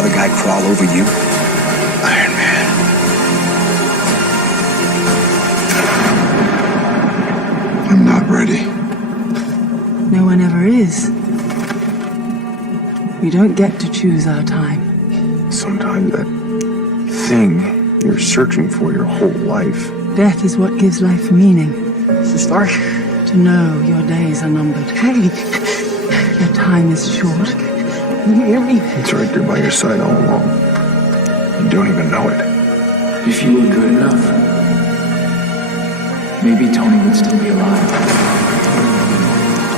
another guy crawl over you? Iron Man. I'm not ready. No one ever is. We don't get to choose our time. Sometimes that thing you're searching for your whole life. Death is what gives life meaning. Stark? To know your days are numbered. Hey! Your time is short. You hear me? It's right there by your side all along. You don't even know it. If you were good enough, maybe Tony would still be alive.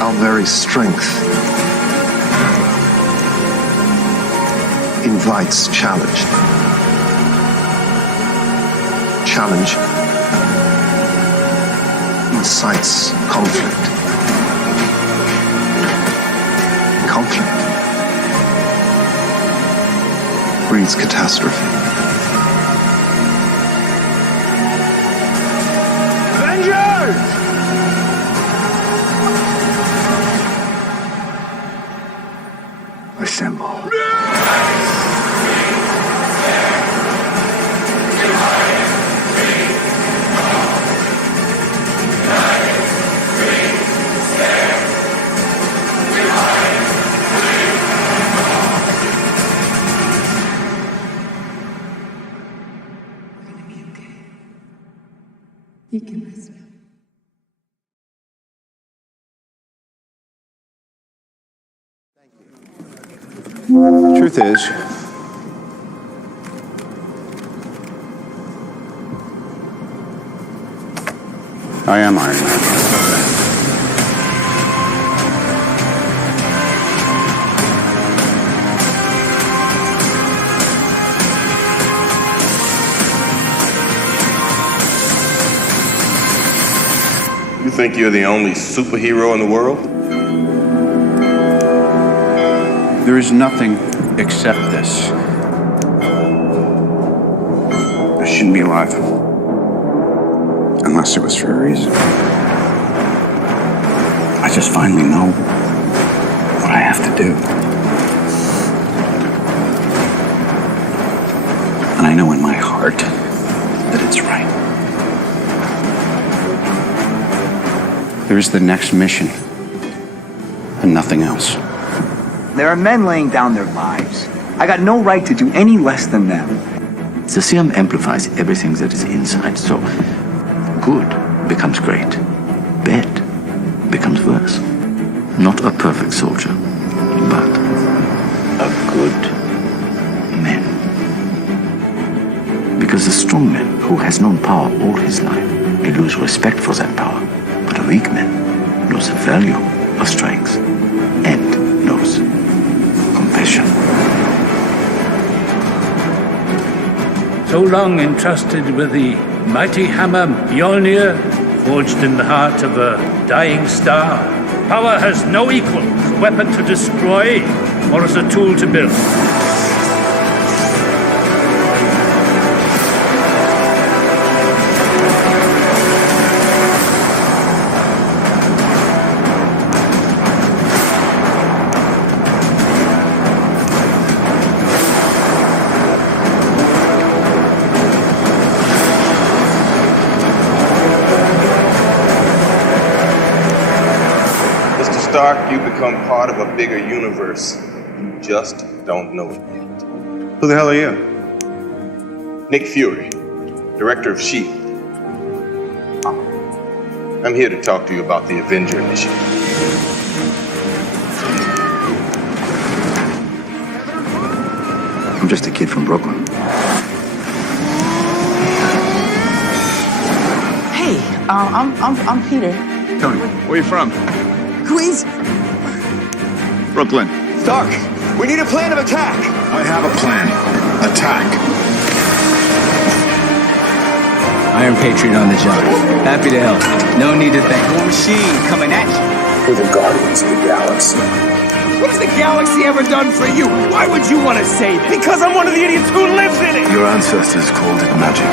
Our very strength invites challenge. Challenge incites conflict. Conflict breeds catastrophe. Avengers! Assemble. You can rest now. The truth is, I am Iron Man. You think you're the only superhero in the world? There is nothing except this. I shouldn't be alive. Unless it was for a reason. I just finally know what I have to do. And I know in my heart that it's right. There is the next mission. And nothing else. There are men laying down their lives. I got no right to do any less than them. The serum amplifies everything that is inside, so good becomes great. Bad becomes worse. Not a perfect soldier, but a good man. Because a strong man who has known power all his life may lose respect for that power, but a weak man knows the value of strength and knows compassion. So long entrusted with the mighty hammer Mjolnir, forged in the heart of a dying star, power has no equal as a weapon to destroy or as a tool to build. Stark, you become part of a bigger universe. You just don't know it yet. Who the hell are you? Nick Fury, director of S.H.I.E.L.D. I'm here to talk to you about the Avenger Initiative. I'm just a kid from Brooklyn. Hey, I'm Peter. Tony, where you from? Queens. Brooklyn. Stark, we need a plan of attack. I have a plan. Attack. Iron Patriot on the job. Happy to help. No need to thank. War Machine coming at you. We're the Guardians of the Galaxy. What has the galaxy ever done for you? Why would you want to save it? Because I'm one of the idiots who lives in it! Your ancestors called it magic,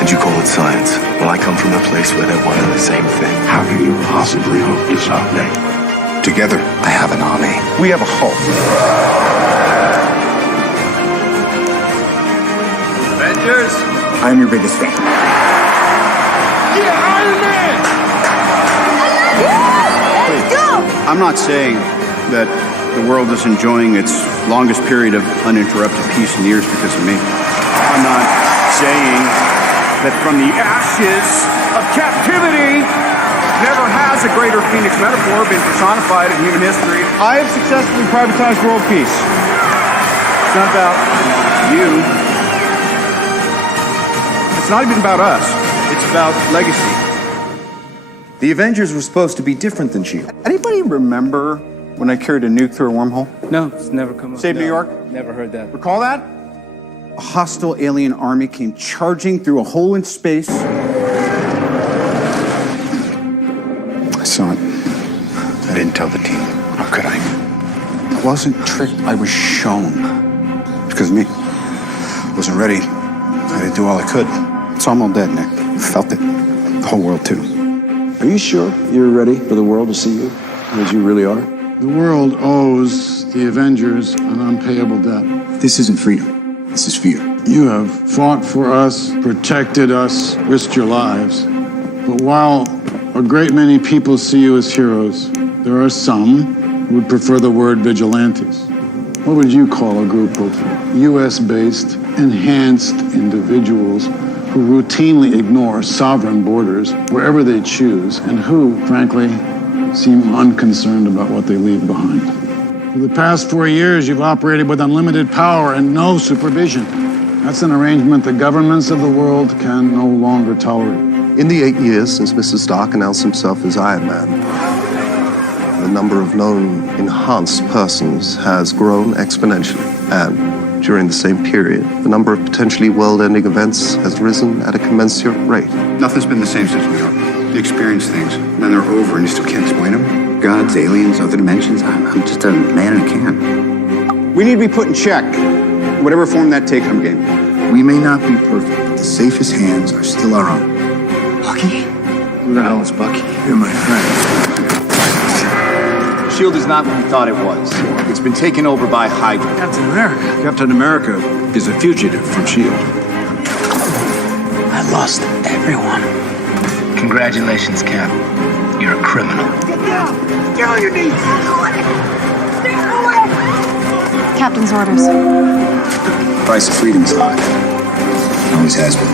and you call it science. Well, I come from a place where they're one and the same thing. How can you possibly hope to stop me? Together, I have an army. we have a hope. Avengers! I'm your biggest fan. Yeah, Iron Man! Let's go! I'm not saying that the world is enjoying its longest period of uninterrupted peace in years because of me. I'm not saying that from the ashes of captivity never has a greater Phoenix metaphor been personified in human history. I have successfully privatized world peace. It's not about you. It's not even about us. It's about legacy. The Avengers were supposed to be different than S.H.I.E.L.D. Anybody remember when I carried a nuke through a wormhole? No, it's never come up. Save New York? Never heard that. Recall that? A hostile alien army came charging through a hole in space. I saw it. I didn't tell the team. How could I? I wasn't tricked. I was shown. Because of me. I wasn't ready. I didn't do all I could. So I'm all dead, Nick. I felt it. The whole world, too. Are you sure you're ready for the world to see you as you really are? The world owes the Avengers an unpayable debt. This isn't freedom. This is fear. You have fought for us, protected us, risked your lives. But while a great many people see you as heroes, there are some who would prefer the word vigilantes. What would you call a group of U.S.-based, enhanced individuals who routinely ignore sovereign borders wherever they choose and who, frankly, seem unconcerned about what they leave behind? For the past 4 years, you've operated with unlimited power and no supervision. That's an arrangement the governments of the world can no longer tolerate. In the 8 years since Mr. Stark announced himself as Iron Man, the number of known enhanced persons has grown exponentially. And during the same period, the number of potentially world-ending events has risen at a commensurate rate. Nothing's been the same since New York. You experience things, and then they're over, and you still can't explain them. Gods, aliens, other dimensions. I'm just a man in a can. We need to be put in check. Whatever form that takes, I'm game. We may not be perfect, but the safest hands are still our own. Bucky? Who the hell is Bucky? You're my friend. S.H.I.E.L.D. is not what we thought it was. It's been taken over by Hydra. Captain America. Captain America is a fugitive from S.H.I.E.L.D. I lost everyone. Congratulations, Cap. You're a criminal. Get down! Get on your knees! Captain's orders. The price of freedom is high. It always has been.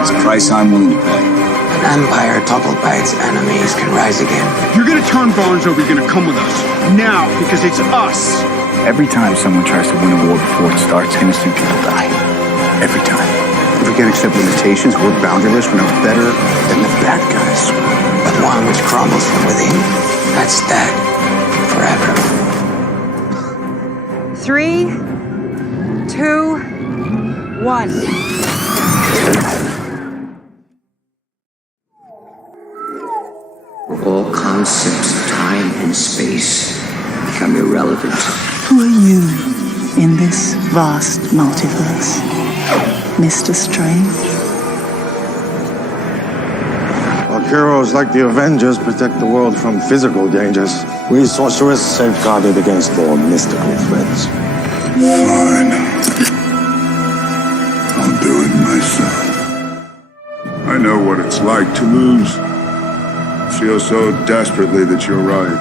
It's a price I'm willing to pay. An empire toppled by its enemies can rise again. You're gonna turn Barnes over, you're gonna come with us. Now, because it's us. Every time someone tries to win a war before it starts, innocent people die. Every time. If we can't accept limitations, we're boundaryless, we're no better than the bad guys. But one which crumbles from within, that's dead forever. 3, 2, 1. All concepts of time and space become irrelevant. Who are you in this vast multiverse? Mr. Strange? While heroes like the Avengers protect the world from physical dangers, we sorcerers safeguard it against more mystical threats. Fine. I'll do it myself. I know what it's like to lose. Feel so desperately that you're right.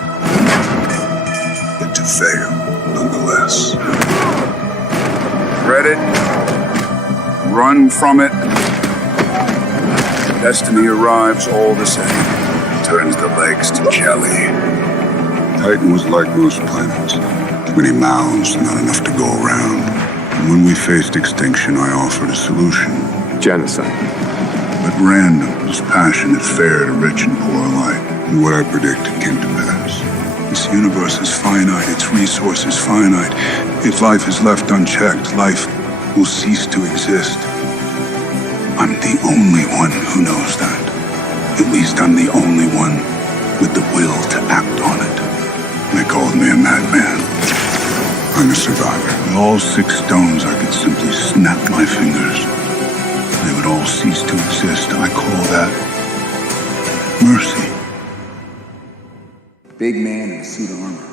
But to fail, nonetheless. Dread it. Run from it. Destiny arrives all the same. Turns the legs to jelly. Titan was like most planets. Too many mouths, not enough to go around. And when we faced extinction, I offered a solution. Genocide. But random, dispassionate fare to rich and poor alike. And what I predicted came to pass. This universe is finite, its resources finite. If life is left unchecked, life will cease to exist. I'm the only one who knows that. At least I'm the only one with the will to act on it. They called me a madman. I'm a survivor. With all 6 stones, I could simply snap my fingers. They would all cease to exist. I call that mercy. Big man in a suit of armor.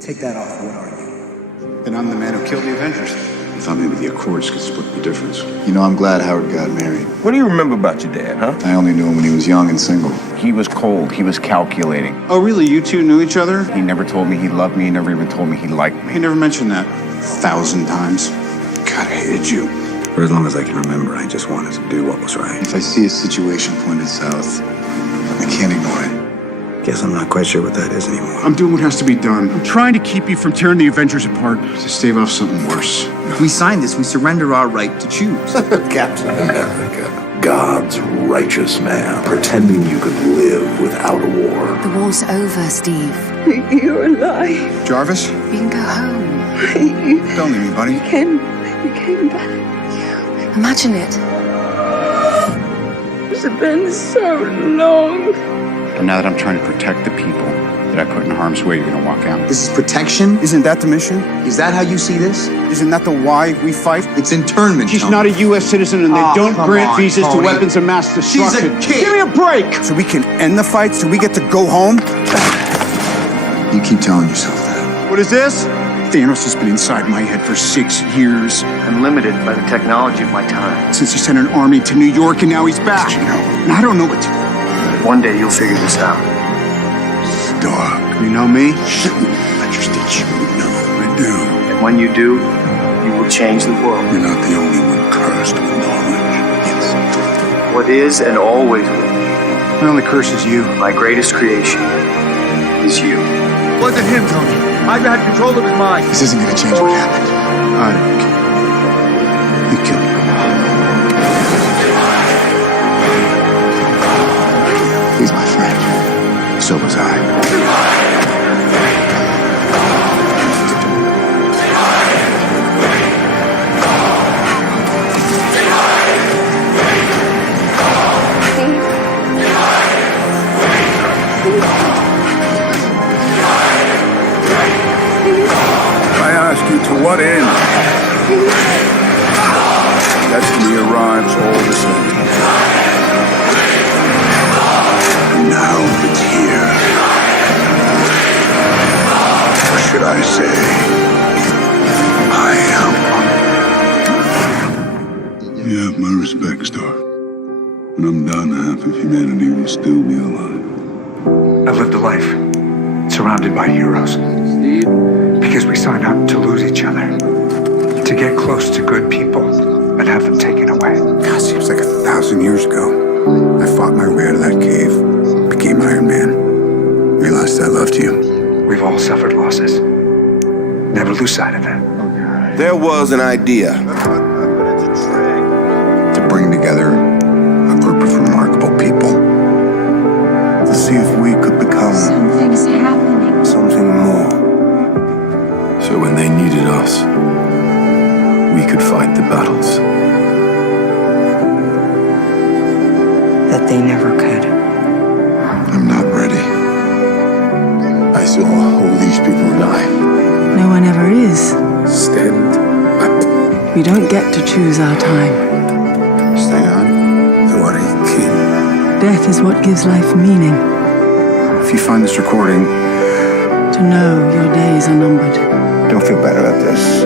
Take that off, what are you? Then I'm the man who killed the Avengers. I thought maybe the Accords could split the difference. You know, I'm glad Howard got married. What do you remember about your dad, huh? I only knew him when he was young and single. He was cold. He was calculating. Oh, really? You two knew each other? He never told me he loved me. He never even told me he liked me. He never mentioned that 1,000 times. God, I hated you. For as long as I can remember, I just wanted to do what was right. If I see a situation pointed south, I can't ignore it. Guess I'm not quite sure what that is anymore. I'm doing what has to be done. I'm trying to keep you from tearing the Avengers apart to stave off something worse. If we sign this, we surrender our right to choose. Captain America, God's righteous man, pretending you could live without a war. The war's over, Steve. You're alive. Jarvis? We can go home. Don't leave me, buddy. You came back. Imagine it. It's been so long. And now that I'm trying to protect the people that I put in harm's way, you're going to walk out. This is protection? Isn't that the mission? Is that how you see this? Isn't that the why we fight? It's internment. She's Tony. not a U.S. citizen, and they don't grant on, visas Tony. to weapons of mass destruction. She's a kid. Give me a break! So we can end the fight, so we get to go home? You keep telling yourself that. What is this? Thanos has been inside my head for 6 years. I'm limited by the technology of my time. Since he sent an army to New York, and now he's back. You know, and I don't know what to do. One day you'll figure this out. Stark. You know me? I just did you know. I do. And when you do, you will change the world. You're not the only one cursed with knowledge. Yes. What is and always will be. My only curse is you. My greatest creation is you. Wasn't him, Tony. I had control of his mind. This isn't gonna change what happened. I don't care. You killed me. He's my friend. So was I. To what end? Destiny arrives all the same. And now it's here. Or should I say, I am. You have my respect, Stark. When I'm done, half of humanity will still be alive. I've lived a life surrounded by heroes. Because we signed up to lose each other, to get close to good people and have them taken away. God, seems like 1,000 years ago. I fought my way out of that cave, became Iron Man, realized I loved you. We've all suffered losses. Never lose sight of that. There was an idea to bring together a group of remarkable people, to see if we could become Something's happening. something more. So when they needed us, we could fight the battles That they never could. I'm not ready. I saw all these people die. No one ever is. Stand up. We don't get to choose our time. Stay on. You are a king. Death is what gives life meaning. If you find this recording, To know your days are numbered. don't feel bad about this.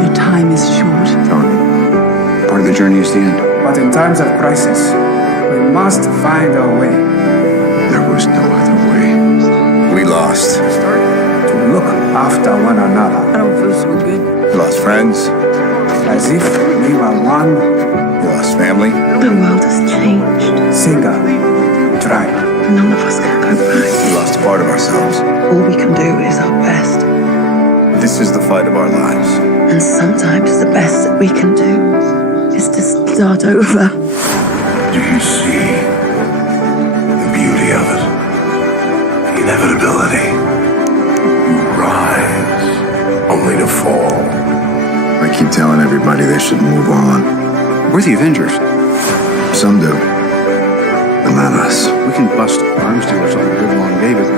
Your time is short. Tony, part of the journey is the end. But in times of crisis, we must find a way. There was no other way. We lost. To look after one another. I don't feel so good. You lost friends. As if we were one You lost family. The world has changed. single tribe. None of us can go back. We lost a part of ourselves. All we can do is our best. This is the fight of our lives. And sometimes the best that we can do is to start over. Do you see the beauty of it? The inevitability. You rise only to fall. I keep telling everybody they should move on. We're the Avengers. Some do, but not us. We can bust arms dealers on a good long day, but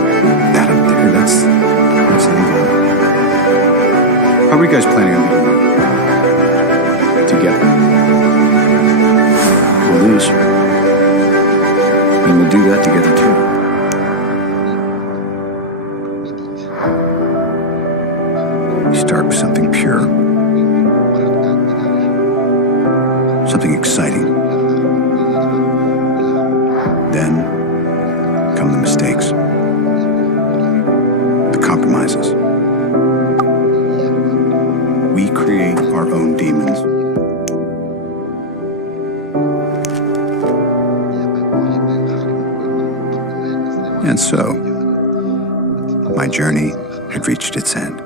that up there, that's illegal. How are you guys planning on doing that? Together. We'll lose. And we'll do that together too. You start with something pure. something exciting. Then come the mistakes, the compromises. We create our own demons. And so, my journey had reached its end.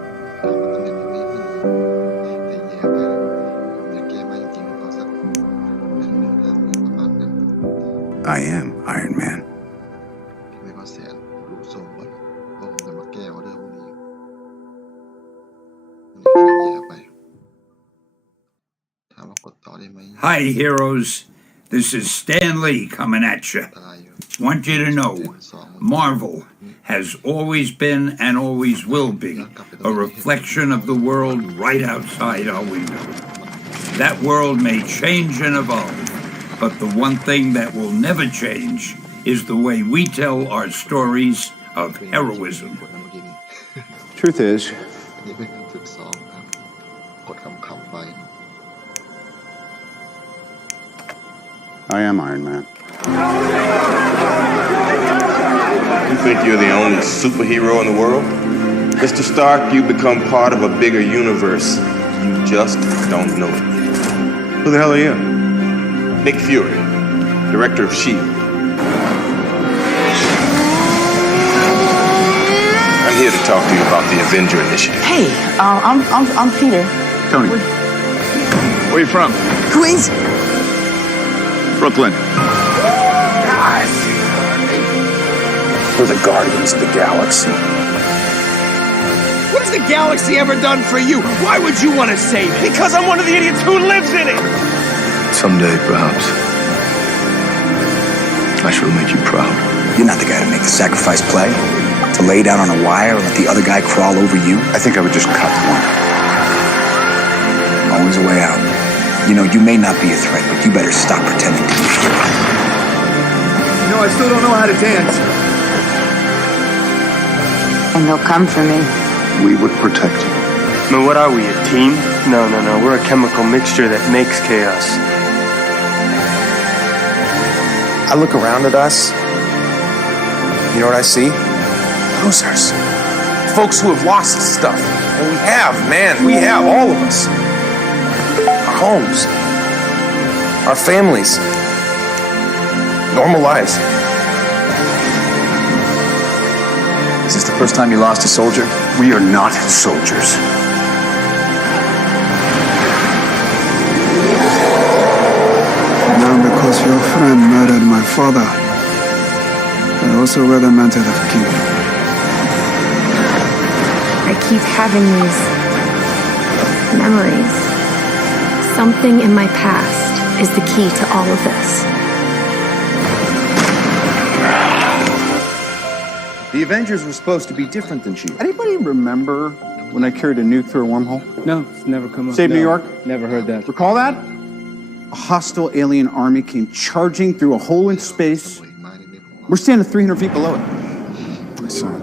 I am Iron Man. Hi, heroes. This is Stan Lee coming at you. Want you to know, Marvel has always been and always will be a reflection of the world right outside our window. That world may change and evolve, but the one thing that will never change is the way we tell our stories of heroism. Truth is, I am Iron Man. You think you're the only superhero in the world? Mr. Stark, you've become part of a bigger universe. You just don't know it. Who the hell are you? Nick Fury, director of S.H.I.E.L.D. I'm here to talk to you about the Avenger Initiative. Hey, I'm Peter. Tony. Where are you from? Queens. Brooklyn. We're the Guardians of the Galaxy. What has the galaxy ever done for you? Why would you want to save it? Because I'm one of the idiots who lives in it! Someday, perhaps, I shall make you proud. You're not the guy to make the sacrifice play. To lay down on a wire and let the other guy crawl over you. I think I would just cut one. Always a way out. You know, you may not be a threat, but you better stop pretending to be. You know, I still don't know how to dance. And they'll come for me. We would protect you. No, what are we, a team? No. We're a chemical mixture that makes chaos. I look around at us. You know what I see? Losers. Folks who have lost stuff. And we have, man. We have, all of us. Our homes. Our families. Normal lives. Is this the first time you lost a soldier? We are not soldiers. Now, because your friend murdered my father, I also wear the mantle of king. I keep having these memories. Something in my past is the key to all of this. The Avengers were supposed to be different than S.H.I.E.L.D. Anybody remember when I carried a nuke through a wormhole? No, it's never come up. Save No, New York? Never heard that. Recall that? A hostile alien army came charging through a hole in space. We're standing 300 feet below it. I saw it.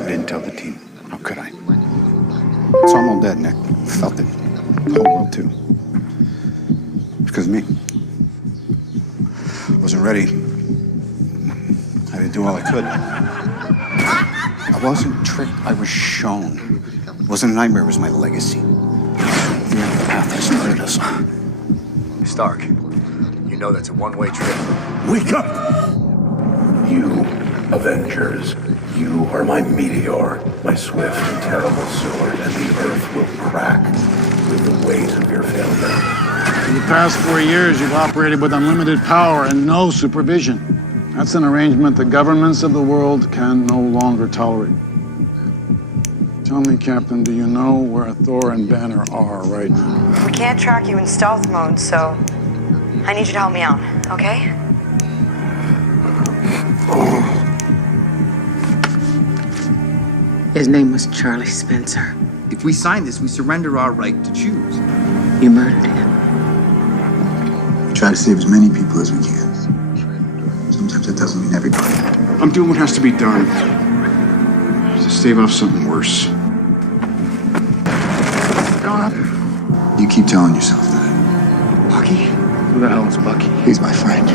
I didn't tell the team. How could I? It's all dead, Nick. Felt it. The whole world, too. Because of me. Wasn't ready. I didn't do all I could. I wasn't tricked. I was shown. It wasn't a nightmare. It was my legacy. The end of the path that started us. Stark, you know that's a one-way trip. Wake up! You, Avengers, you are my meteor, my swift and terrible sword, and the earth will crack with the weight of your failure. In the past 4 years, you've operated with unlimited power and no supervision. That's an arrangement the governments of the world can no longer tolerate. Tell me, Captain, do you know where Thor and Banner are right now? We can't track you in stealth mode, so I need you to help me out, okay? His name was Charlie Spencer. If we sign this, we surrender our right to choose. You murdered him. We try to save as many people as we can. Sometimes it doesn't mean everybody. I'm doing what has to be done to stave off something worse. You keep telling yourself that. Bucky? Who the hell is Bucky? He's my friend.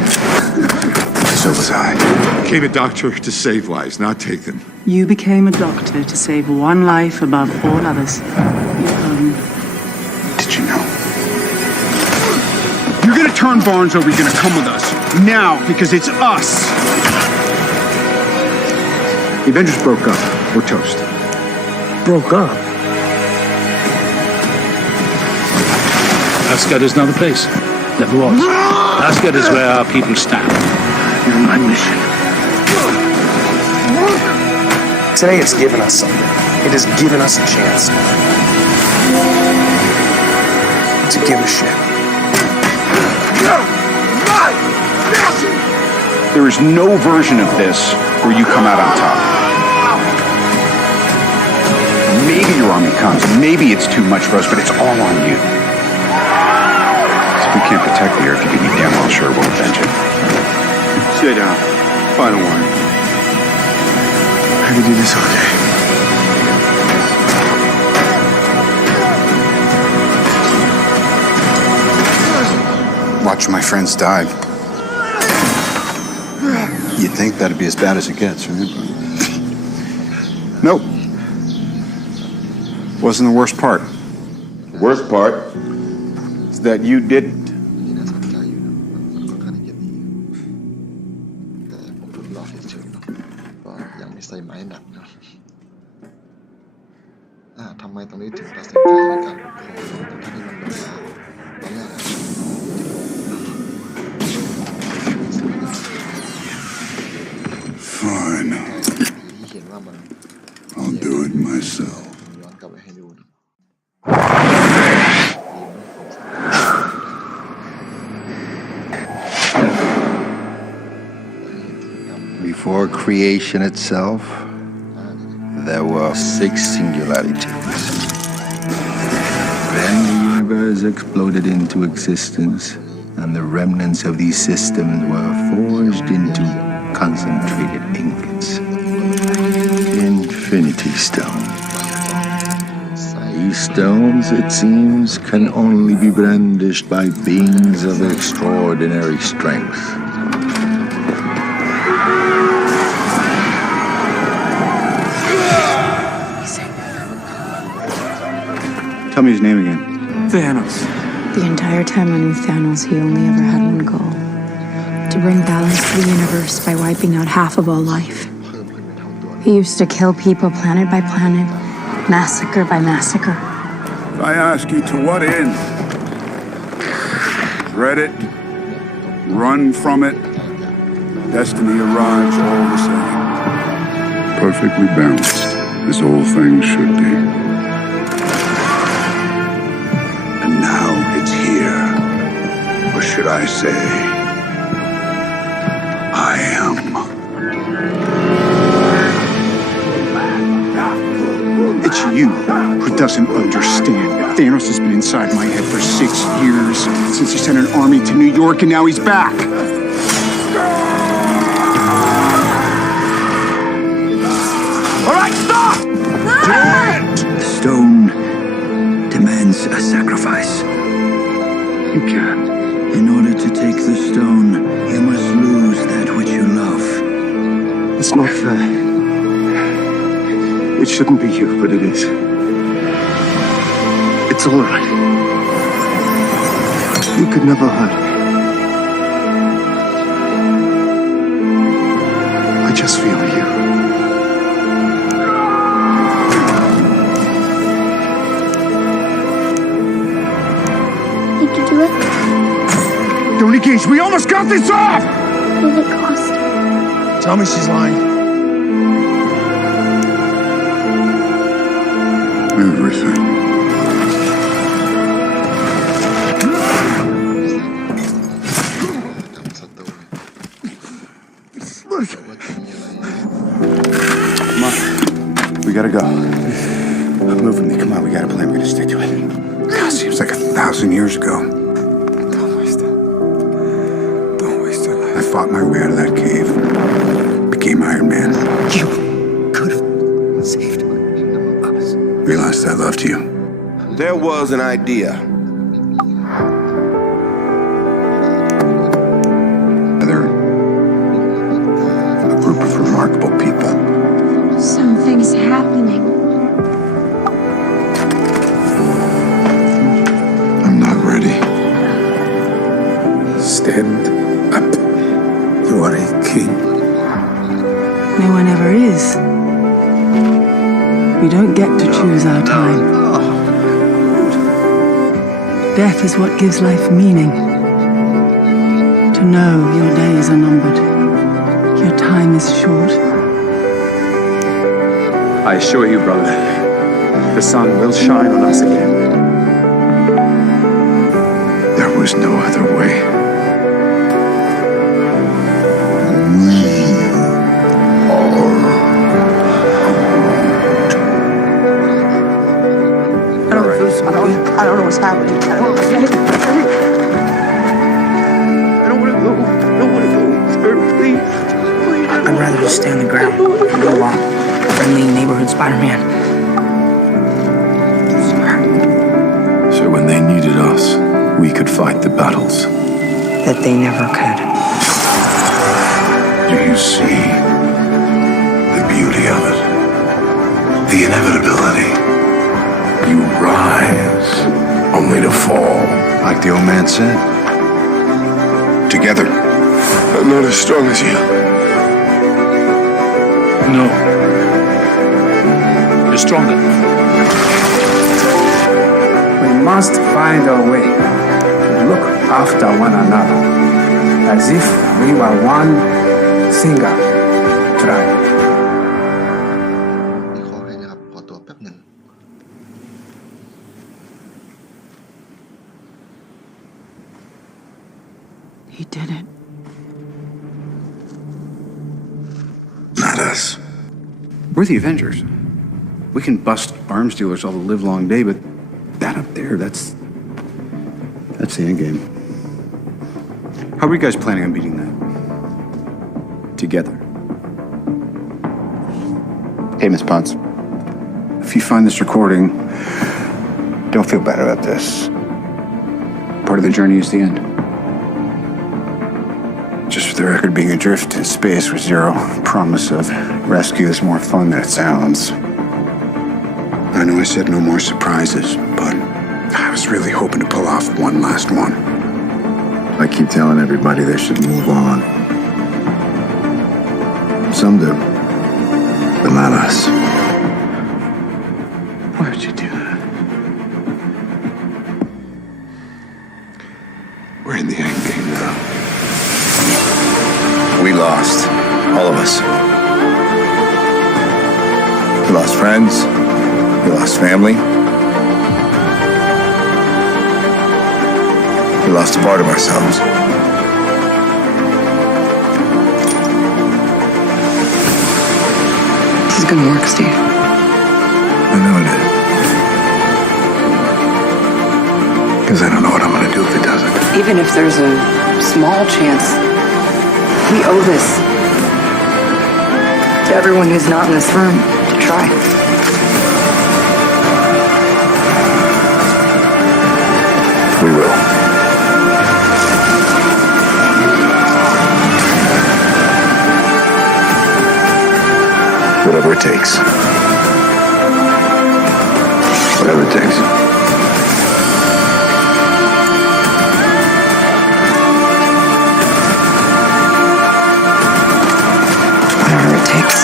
So was I. Became a doctor to save lives, not take them. You became a doctor to save one life above all others. Did you know? You're gonna turn Barnes over, you're gonna come with us. Now, because it's us. The Avengers broke up. We're toast. Broke up? Asgard is not a place. Never was. Asgard is where our people stand. You're my mission. Today it's given us something. It has given us a chance to give a shit. There is no version of this where you come out on top. Maybe your army comes, maybe it's too much for us, but it's all on you. So if we can't protect the Earth, you can be damn well sure we'll avenge it. Sit down. Final one. I can do this all day. Watching my friends die. You'd think that'd be as bad as it gets, right? Nope. Wasn't the worst part. The worst part is that you didn't. ทำไมตรงนี้ถึงตัดสินใจในการขอทั้งที่มันลำบากตอนแรก Fine. I'll do it myself. Before creation itself, there were 6 singularities. Then the universe exploded into existence, and the remnants of these systems were forged into concentrated ingots. Infinity Stone. These stones, it seems, can only be brandished by beings of extraordinary strength. Tell me his name again. Thanos. The entire time I knew Thanos, he only ever had one goal. To bring balance to the universe by wiping out half of all life. He used to kill people planet by planet, massacre by massacre. I ask you, to what end? Dread it? Run from it? Destiny arrives all the same. Perfectly balanced, as all things should be. And now it's here. Or should I say, I am. It's you who doesn't understand. Thanos has been inside my head for 6 years, since he sent an army to New York, and now he's back. All right, stop! The stone demands a sacrifice. You can't. In order to take the stone, you must lose that which you love. It's not fair. It shouldn't be you, but it is. It's all right. You could never hurt me. I just feel you. Did you do it? Don't engage. We almost got this off! What did it cost? Tell me she's lying. Everything. Come on. We gotta go. Move with me. Come on, we got a plan. We're gonna stick to it. God, seems like 1,000 years ago. Don't waste it. Don't waste your life. I fought my way out of that cave. Became Iron Man. You could have saved us. Realized I loved you. There was an idea remarkable people. Something's happening. I'm not ready. Stand up. You are a king. No one ever is. We don't get to choose our time. Death is what gives life meaning. To know your days are numbered. Your time is short. I assure you, brother, the sun will shine on us again. There was no other way. I don't know what's happening. I don't want to go. I don't want to go. Sir, please. I'd rather just stay on the ground for a little while. Friendly neighborhood Spider-Man. So when they needed us, we could fight the battles That they never could. Do you see the beauty of it? The inevitability. You rise only to fall. like the old man said. Together. I'm not as strong as you. No. You're stronger. We must find a way to look after one another as if we were one single tribe. ขอให้นะครับขอตัวแป๊บหนึ่ง He did it. Not us. We're the Avengers. We can bust arms dealers all the livelong day, but that up there, that's the end game. How are you guys planning on beating that? Together. Hey, Miss Potts. If you find this recording, don't feel bad about this. Part of the journey is the end. Just for the record, being adrift in space with zero promise of rescue is more fun than it sounds. I know I said no more surprises, but I was really hoping to pull off one last one. I keep telling everybody they should move on. Some do, but not us. Why would you do that? We're in the end game now. We lost. All of us. We lost friends. We lost family. We lost a part of ourselves. This is gonna work, Steve. I know it is. Because I don't know what I'm going to do if it doesn't. Even if there's a small chance, we owe this to everyone who's not in this room to try. We will. Whatever it takes. Whatever it takes. Whatever it takes.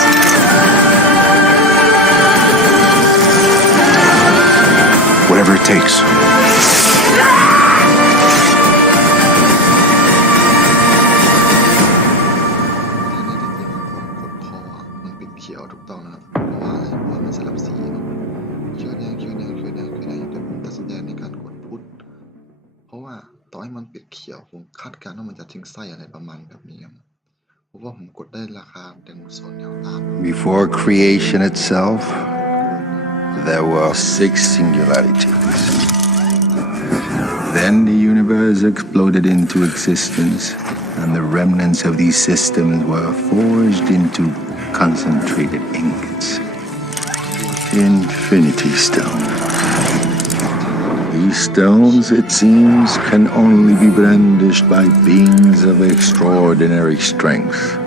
Whatever it takes. Before creation itself, there were 6 singularities. Then the universe exploded into existence, and the remnants of these systems were forged into concentrated ingots. Infinity Stones. These stones, it seems, can only be brandished by beings of extraordinary strength.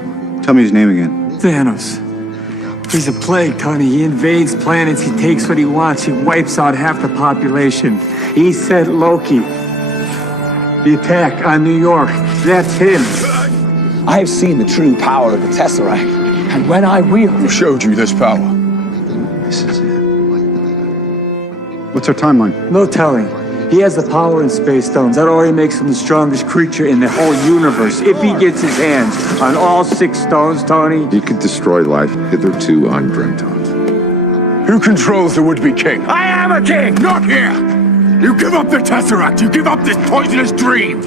Tell me his name again. Thanos. He's a plague, Tony. He invades planets, he takes what he wants, he wipes out half the population. He sent Loki. The attack on New York, that's him. I have seen the true power of the Tesseract, and when I wield it... Who showed you this power? This is it. What's our timeline? No telling. He has the power in Space Stones. That already makes him the strongest creature in the whole universe. If he gets his hands on all 6 stones, Tony... He could destroy life hitherto undreamt of. Who controls the would-be king? I am a king! Not here! You give up the Tesseract! You give up this poisonous dream!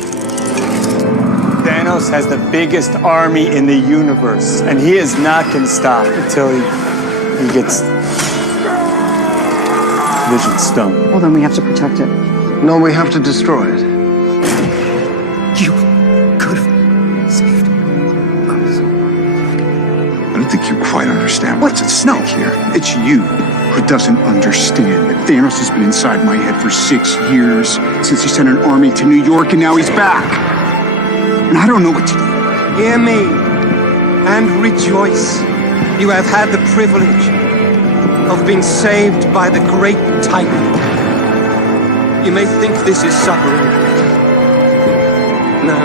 Thanos has the biggest army in the universe, and he is not going to stop until he gets Vision Stone. Well, then we have to protect it. No, we have to destroy it. You could have saved us. I don't think you quite understand what's at stake here. It's you who doesn't understand that Thanos has been inside my head for 6 years, since he sent an army to New York, and now he's back. And I don't know what to do. Hear me and rejoice. You have had the privilege of being saved by the great Titan. You may think this is suffering. No.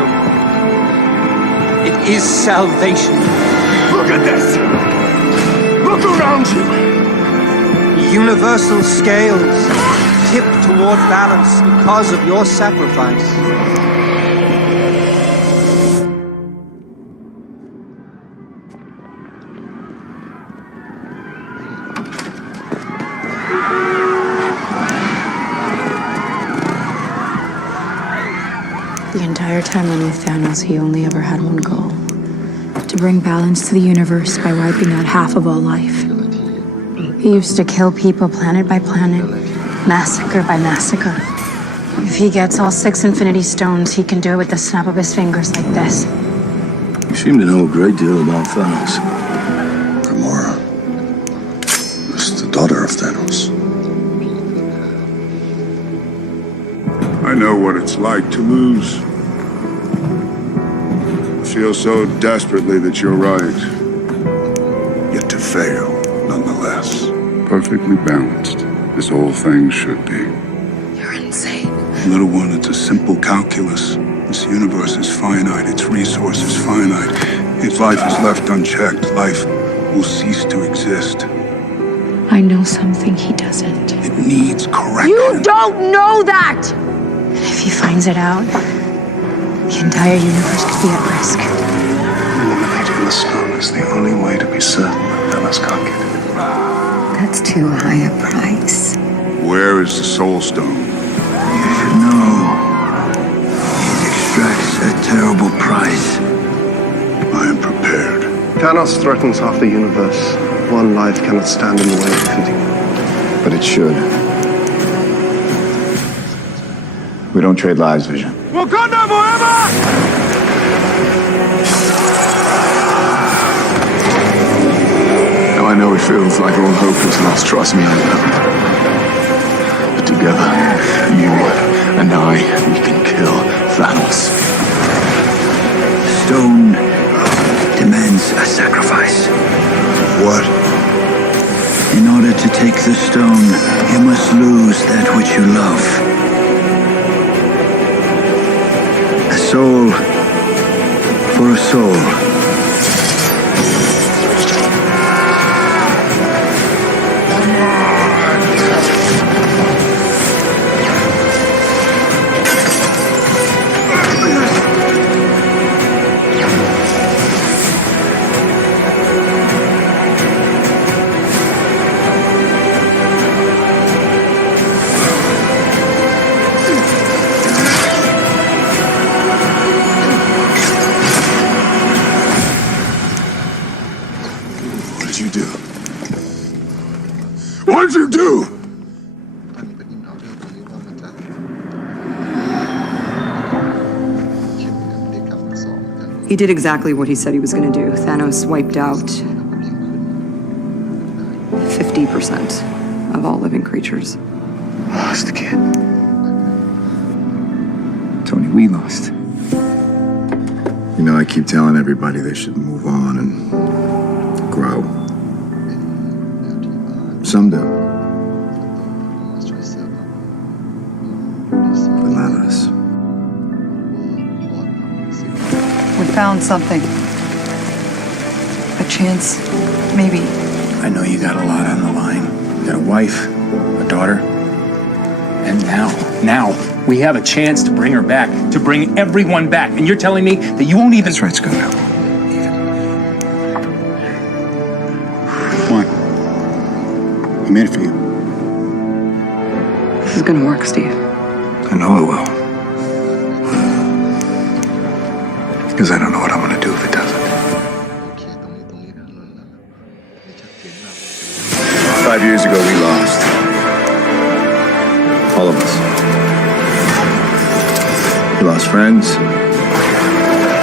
It is salvation. Look at this! Look around you! Universal scales tip toward balance because of your sacrifice. The entire time I'm with Thanos, he only ever had one goal. To bring balance to the universe by wiping out half of all life. He used to kill people planet by planet, massacre by massacre. If he gets all 6 Infinity Stones, he can do it with the snap of his fingers like this. You seem to know a great deal about Thanos. Gamora is the daughter of Thanos. I know what it's like to lose. I feel so desperately that you're right. Yet to fail, nonetheless. Perfectly balanced, as all things should be. You're insane. Little one, it's a simple calculus. This universe is finite, its resources finite. If life is left unchecked, life will cease to exist. I know something he doesn't. It needs correction. You don't know that! If he finds it out, the entire universe could be at risk. Eliminating the stone is the only way to be certain that Thanos can't get it. That's too high a price. Where is the Soul Stone? You should know. It extracts a terrible price. I am prepared. Thanos threatens half the universe. One life cannot stand in the way of defeating him. But it should. We don't trade lives, Vision. Wakanda forever! Now I know it feels like all hope is lost. Trust me, I know. But together, you and I, we can kill Thanos. Stone demands a sacrifice. What? In order to take the stone, you must lose that which you love. A soul for a soul. What'd you do? He did exactly what he said he was going to do. Thanos wiped out 50% of all living creatures. Lost the kid. Tony, we lost. You know, I keep telling everybody they should move on and Some do. But not us. We found something. A chance, maybe. I know you got a lot on the line. You got a wife, a daughter. And now, we have a chance to bring her back, to bring everyone back. And you're telling me that you won't even... That's right, Scott. Come on. I made it for you. This is gonna work, Steve. I know it will. Because I don't know what I'm gonna do if it doesn't. 5 years ago, we lost. All of us. We lost friends.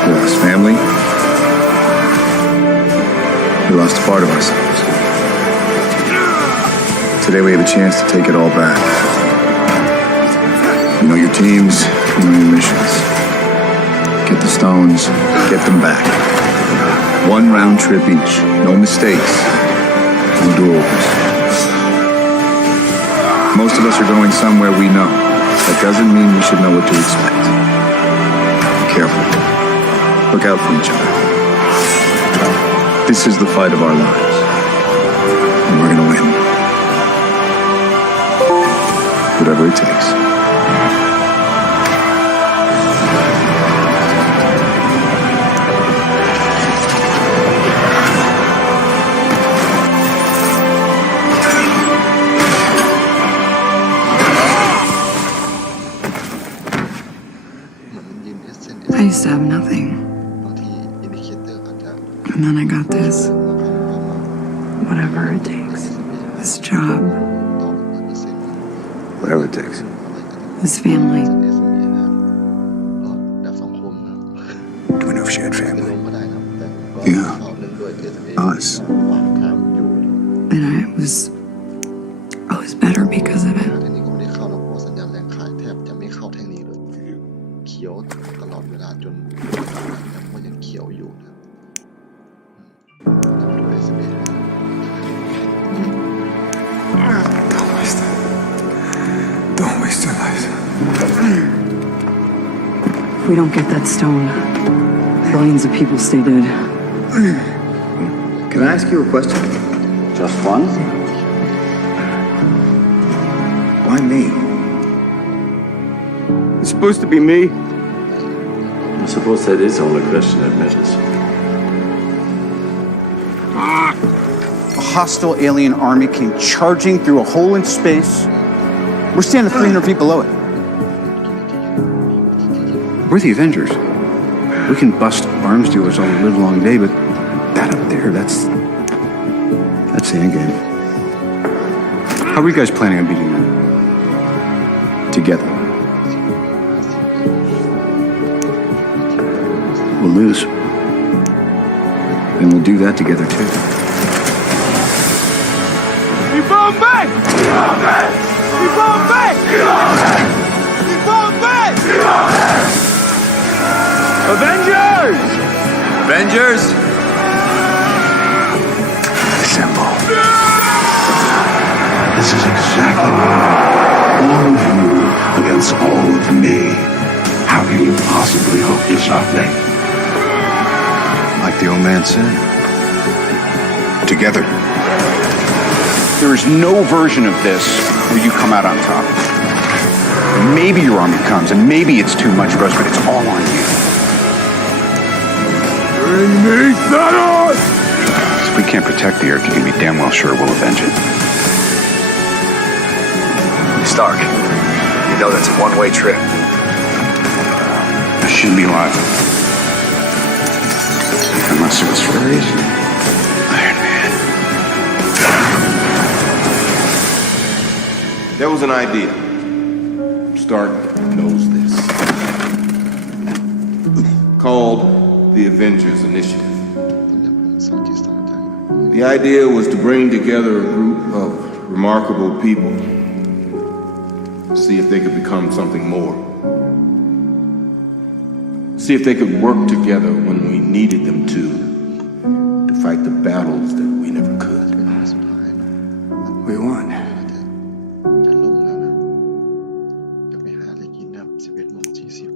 We lost family. We lost a part of ourselves. Today we have a chance to take it all back. You know your teams, you know your missions. Get the stones, get them back. 1 round trip each. No mistakes. No do-overs. Most of us are going somewhere we know. That doesn't mean we should know what to expect. Be careful. Look out for each other. This is the fight of our lives. And we're gonna win. Whatever it takes. I used to have nothing. And then I got this. Whatever it takes. This job. Whatever it takes. This family. Do we know if she had family? Yeah. Us. And I was better because of it. Don't waste your life. If we don't get that stone, billions of people stay dead. Can I ask you a question? Just one? Why me? It's supposed to be me. I suppose that is the only question that matters. A hostile alien army came charging through a hole in space. We're standing 300 feet below it. We're the Avengers. We can bust arms dealers all the live long day, but that up there, that's the end game. How are you guys planning on beating them? Together. We'll lose. And we'll do that together too. Avengers! Avengers! Assemble. This is exactly right. All of you against all of me. How can you possibly hope to stop me? Like the old man said. Together. There is no version of this where you come out on top. Maybe your army comes, and maybe it's too much for us, but it's all on you. Bring me Thanos! If we can't protect the Earth, you can be damn well sure we'll avenge it. Stark, you know that's a one-way trip. I shouldn't be alive. Unless it was for a reason. Iron Man. There was an idea. Stark knows this. Called the Avengers Initiative. The idea was to bring together a group of remarkable people, see if they could become something more. See if they could work together when we needed them to fight the battles that we never could. We 11:40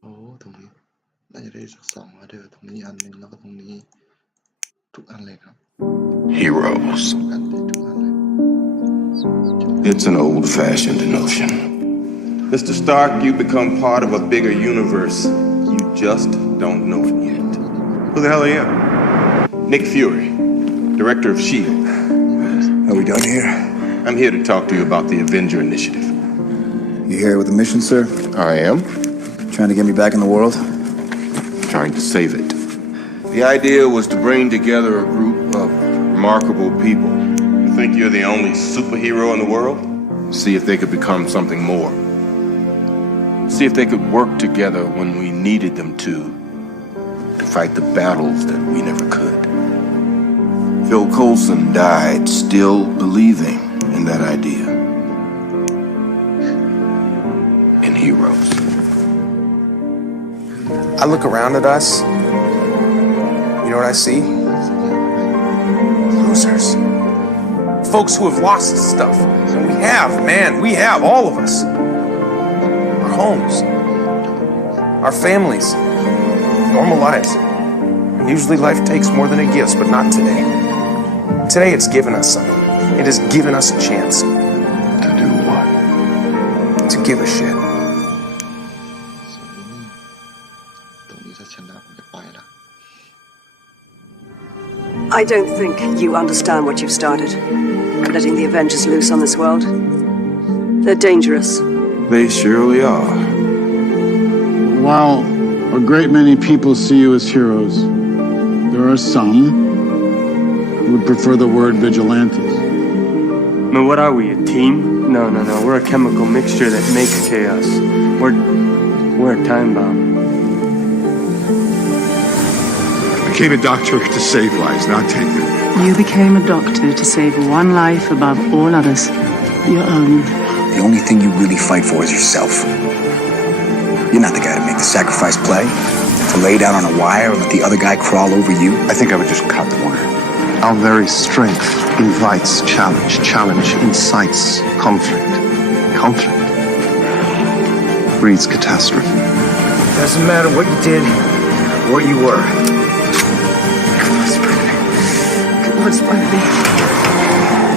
โอ้ตรงนี้น่าจะได้สัก2ออเดอร์ตรงนี้อันหนึ่งแล้วก็ตรงนี้ทุกอันเลยครับ Heroes. It's an old-fashioned notion. Mr. Stark, you've become part of a bigger universe. You just don't know it yet. Who the hell are you? Nick Fury, director of S.H.I.E.L.D. Are we done here? I'm here to talk to you about the Avenger Initiative. You here with a mission, sir? I am. Trying to get me back in the world? Trying to save it. The idea was to bring together a group of remarkable people. You think you're the only superhero in the world? See if they could become something more. See if they could work together when we needed them to fight the battles that we never could. Phil Coulson died still believing in that idea. In heroes. I look around at us. You know what I see? Losers. Folks who have lost stuff. And we have, man, we have, all of us. Our homes. Our families. Normal lives. And usually life takes more than it gives, but not today. Today it's given us something. It has given us a chance. To do what? To give a shit. ตรงนี้ถ้าชนะผมจะไปละ I don't think you understand what you've started. Letting the Avengers loose on this world. They're dangerous. They surely are. While a great many people see you as heroes, there are some who would prefer the word vigilantes. Man, what are we, a team? No. We're a chemical mixture that makes chaos. We're a time bomb. I became a doctor to save lives, not take them. You became a doctor to save one life above all others, your own. The only thing you really fight for is yourself. You're not the guy to make the sacrifice play, to lay down on a wire and let the other guy crawl over you. I think I would just cut the wire. Our very strength invites challenge. Challenge incites conflict. Conflict breeds catastrophe. Doesn't matter what you did, what you were. Come on, Spider-Man. Come on, Spider-Man.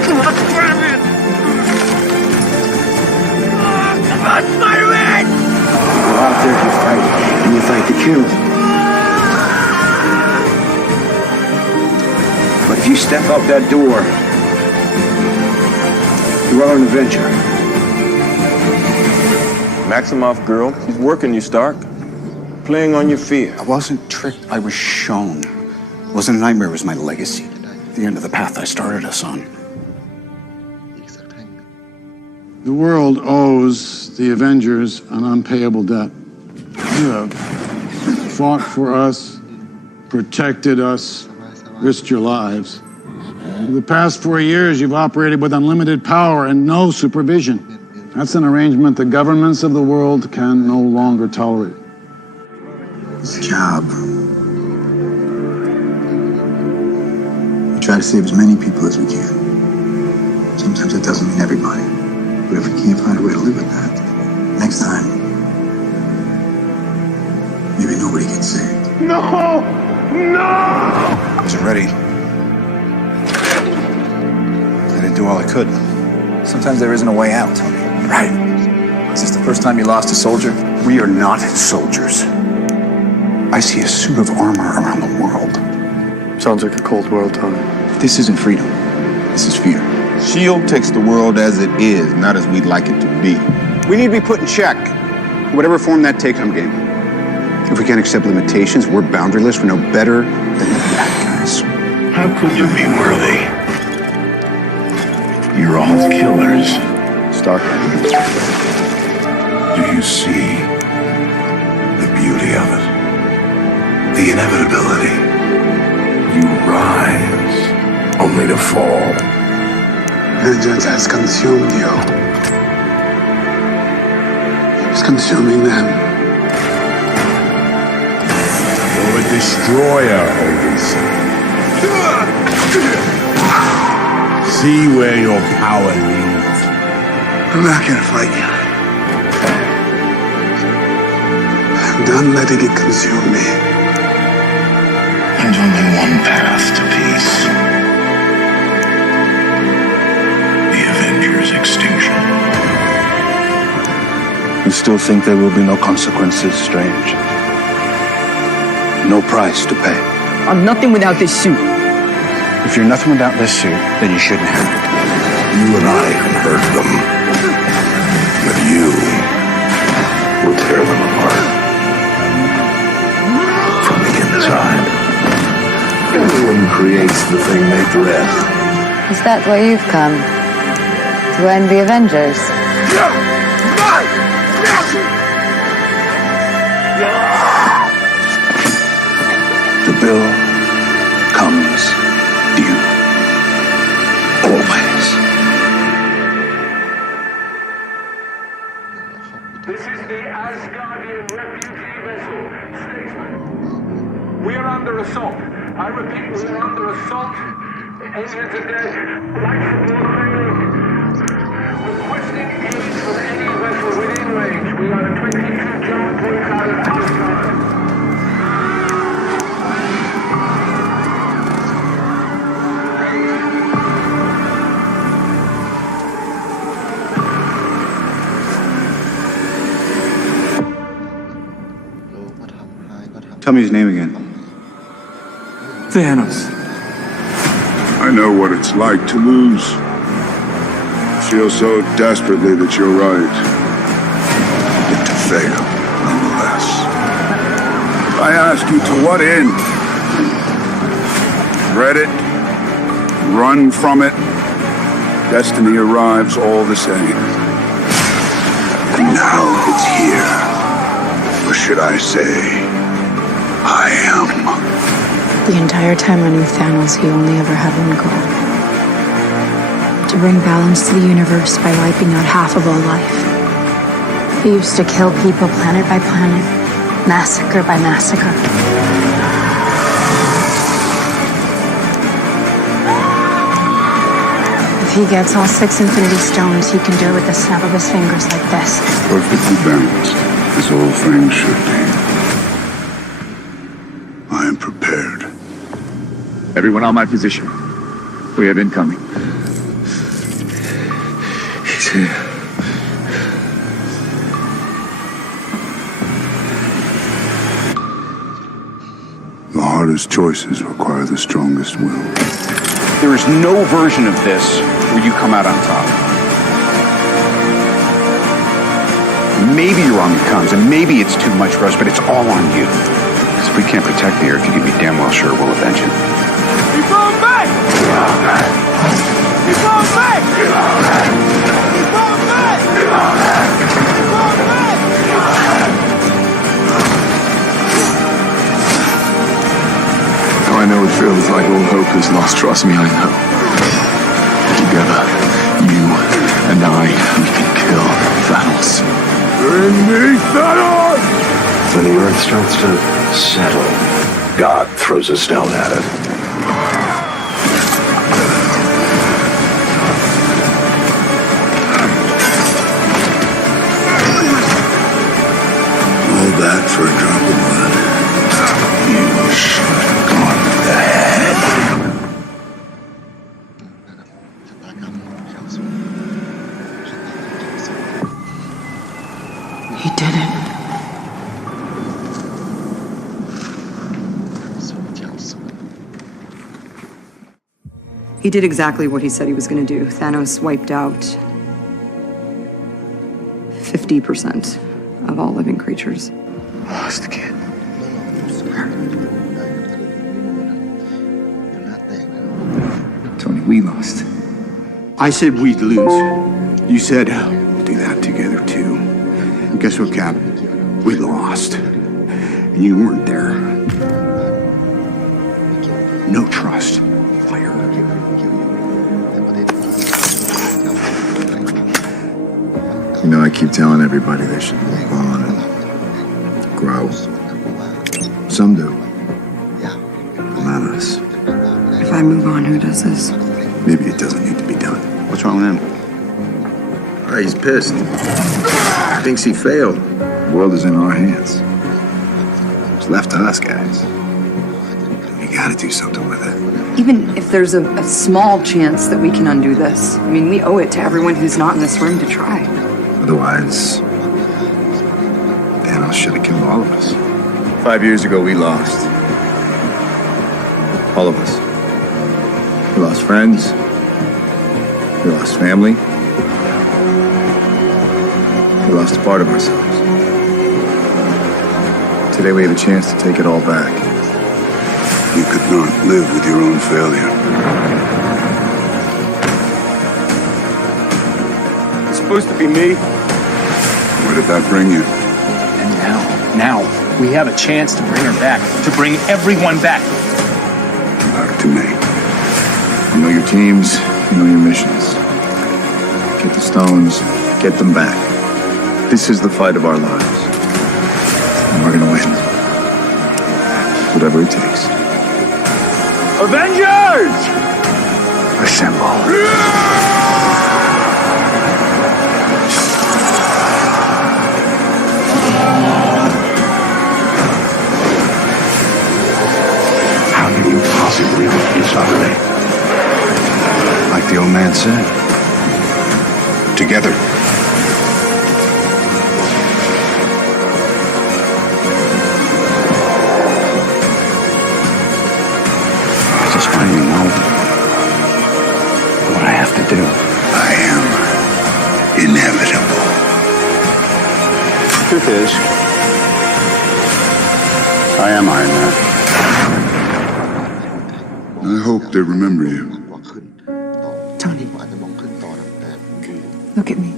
Come on, Spider-Man! Come on, Spider-Man! You go out there, you fight, and you fight to kill. But if you step out that door, you are an Avenger. Maximoff girl, she's working you, Stark. Playing on your fear. I wasn't tricked, I was shown. It wasn't a nightmare, it was my legacy. The end of the path I started us on. The world owes the Avengers an unpayable debt. You have fought for us, protected us, risked your lives. For the past 4 years, you've operated with unlimited power and no supervision. That's an arrangement the governments of the world can no longer tolerate. It's a job. We try to save as many people as we can. Sometimes it doesn't mean everybody. But if we can't find a way to live with that, next time, maybe nobody gets saved. No! No! I wasn't ready. I didn't do all I could. Sometimes there isn't a way out, Tony. Right. Is this the first time you lost a soldier? We are not soldiers. I see a suit of armor around the world. Sounds like a cold world, Tony. This isn't freedom. This is fear. S.H.I.E.L.D. takes the world as it is, not as we'd like it to be. We need to be put in check. Whatever form that takes, I'm game. If we can't accept limitations, we're boundaryless, we're no better than the bad guys. How could you be worthy? You're all killers. Stark. Do you see the beauty of it? The inevitability. You rise only to fall. Vengeance has consumed you. It's consuming them. You're a destroyer, Odin. See where your power leads. I'm not gonna fight you. I'm done letting it consume me. There's only one path to peace. The Avengers' extinction. You still think there will be no consequences, Strange? No price to pay? I'm nothing without this suit. If you're nothing without this suit, then you shouldn't have it. You and I can hurt them. But you will tear them apart. From the inside. Everyone creates the thing they dread. Is that why you've come? To end the Avengers? The bill comes due. Always. This is the Asgardian refugee vessel. Statesman. We are under assault. I repeat, we are under assault. Aliens are dead. Life support failing. Requesting aid from any vessel within range. We are 22 giant points out of Asgard. Tell me his name again. Thanos. I know what it's like to lose. Feel so desperately that you're right. But to fail, nonetheless. I ask you to what end? Dread it? Run from it? Destiny arrives all the same. And now it's here. Or should I say, I am. The entire time I knew Thanos, he only ever had one goal. To bring balance to the universe by wiping out half of all life. He used to kill people planet by planet, massacre by massacre. If he gets all 6 Infinity Stones, he can do it with the snap of his fingers like this. Perfectly balanced, as all things should be. I am prepared. Everyone on my position. We have incoming. He's here. The hardest choices require the strongest will. There is no version of this where you come out on top. Maybe your army comes, and maybe it's too much for us, but it's all on you. Because if we can't protect the Earth, you can be damn well sure we'll avenge it. He's going back! He's going back! He's going back! He's going back! He's going back! He's going back! Now I know it feels like all hope is lost. Trust me, I know. Together, you and I, we can kill Thanos. Bring me Thanos! When the Earth starts to settle, God throws a stone at it. All that for a drop of blood. You should have gone to the head. He did it. He did exactly what he said he was going to do. Thanos wiped out 50% of all living creatures. Lost again. Tony, we lost. I said we'd lose. You said, we'll do that together too. And guess what, Cap? We lost. And you weren't there. No trust. Fire. You know, I keep telling everybody they should move on and grow. Some do. But not us. If I move on, who does this? Maybe it doesn't need to be done. What's wrong with him? He's pissed. He thinks he failed. The world is in our hands. It's left to us, guys. We gotta do something with it. Even if there's a small chance that we can undo this, I mean, we owe it to everyone who's not in this room to try. Otherwise, Thanos should have killed all of us. 5 years ago, we lost. All of us. We lost friends. We lost family. We lost a part of ourselves. Today we have a chance to take it all back. You could not live with your own failure. It's supposed to be me. Where did that bring you? And now, we have a chance to bring her back, to bring everyone back. Back to me. You know your teams, you know your missions. Get the stones, get them back. This is the fight of our lives. And we're gonna win. Whatever it takes. Avengers! Assemble. How can you possibly look this ugly? Like the old man said. Together. Just finally know what I have to do. I am inevitable. Truth is, I am Iron Man. I hope they remember you. Tony, look at me.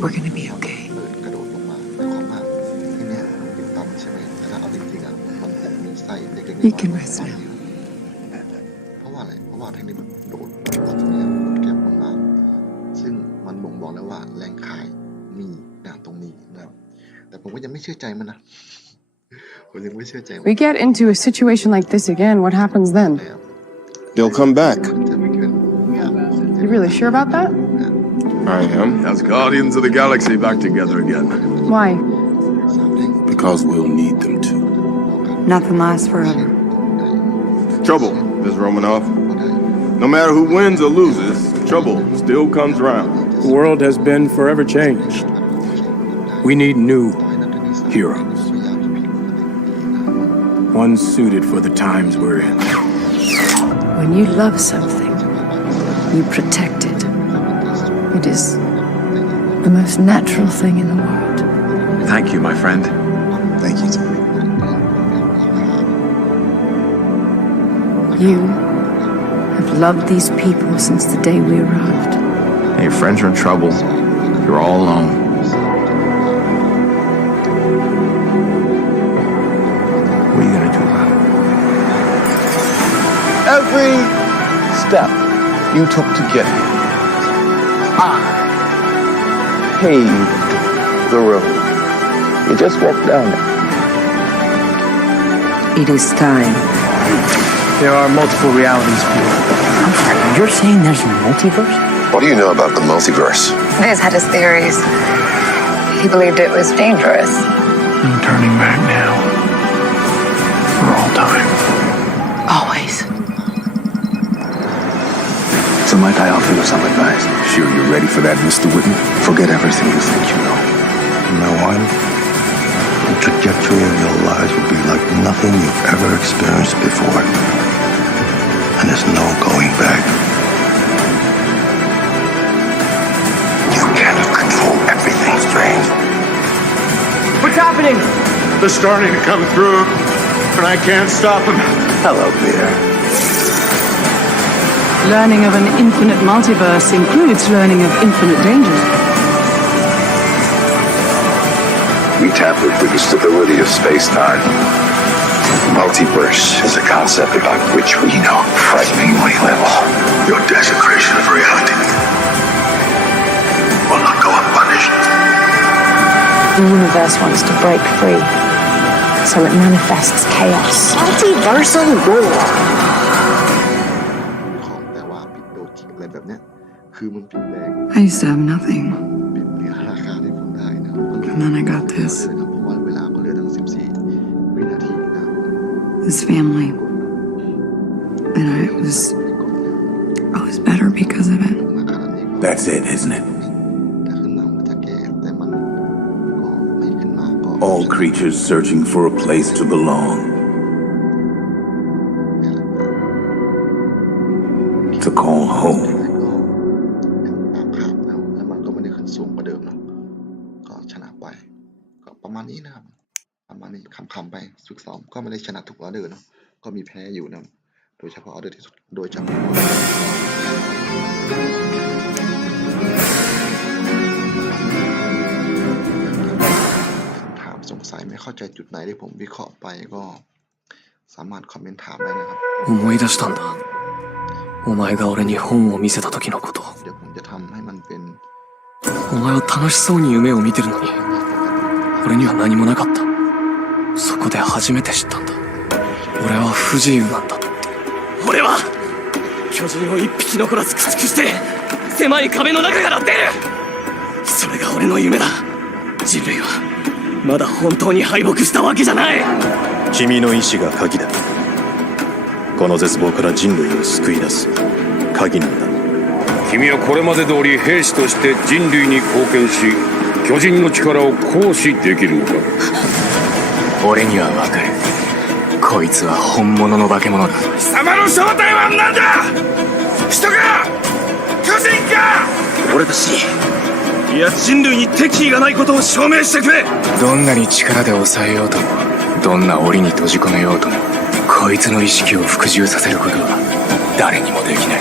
We're gonna be okay. You can rest now. เพราะว่าอะไรเพราะว่าเทคนิคมันโดดมาตรงนี้โดดแคบมากๆซึ่งมันบ่งบอกแล้วว่าแรงขายมีตรงนี้นะครับแต่ผมก็ยังไม่เชื่อใจมันนะผมยังไม่เชื่อใจ We get into a situation like this again, what happens then? They'll come back. You really sure about that? I am. As Guardians of the Galaxy back together again. Why? Because we'll need them to. Nothing lasts forever. Trouble, Ms. Romanoff. No matter who wins or loses, trouble still comes round. The world has been forever changed. We need new heroes. One suited for the times we're in. When you love something, you protect it. It is the most natural thing in the world. Thank you, my friend. Thank you, Tony. You have loved these people since the day we arrived. Hey, your friends are in trouble. You're all alone. What are you gonna do about it? Every step you took to get here, I paved the road. You just walked down it. It is time. There are multiple realities, Peter. I'm sorry, you're saying there's a multiverse? What do you know about the multiverse? Liz had his theories. He believed it was dangerous. I'm turning back now. For all time. Always. So might I offer you some advice? Sure you're ready for that, Mr. Whitten? Forget everything you think you know. From now on, the trajectory of your lives will be like nothing you've ever experienced before. And there's no going back. You cannot control everything, Strange. What's happening? They're starting to come through, and I can't stop them. Hello, Peter. Learning of an infinite multiverse includes learning of infinite danger. We tampered with the stability of space-time. Multiverse is a concept about which we know frighteningly little. Your desecration of reality will not go unpunished. The universe wants to break free, so it manifests chaos. Multiversal war. ของแต่ว่าปิดโดดจิกอะไรแบบเนี้ย คือมันเป็นแบง I used to have nothing. เป็นเหรียญราคาที่คุณได้นะ And then I got this. เพราะว่าเวลาก็เหลือทั้ง14 วินาทีนะ This family. And I was better because of it. That's it, isn't it? All creatures searching for a place to belong. To call home. แล้วมันก็ไม่ได้ขึ้นสูงกว่าเดิมเนาะก็ชนะไปก็ประมาณนี้นะครับประมาณนี้คำๆไปฝึกซ้อมก็ไม่ได้ชนะทุกออเดอร์เนาะก็มีแพ้อยู่นะโดยเฉพาะออเดอร์ที่สุดโดยเฉพาะถามสงสัยไม่เข้าใจจุดไหนที่ผมวิเคราะห์ไปก็สามารถคอมเมนต์ถามได้นะครับ思い出したんだお前が俺に本を見せた時のこと。เดี๋ยวผมจะทำให้มันเป็น お前は楽しそうに夢を見てるのに俺には何もなかった。そこで初めて知ったんだ。俺は不自由なんだって。俺は巨人を一匹残らず駆逐して狭い壁の中から出る。それが俺の夢だ。人類はまだ本当に敗北したわけじゃない。君の意志が鍵だ。この絶望から人類を救い出す鍵なんだ。君はこれまで通り兵士として人類に貢献し巨人の力を行使できるのか。俺にはわかる。こいつは本物の化け物だ。貴様の正体は何だ。人か巨人か。俺たちにいや人類に敵意がないことを証明してくれ。どんなに力で抑えようともどんな檻に閉じ込めようともこいつの意識を服従させることは誰にもできない。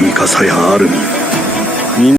ミカサやアルミン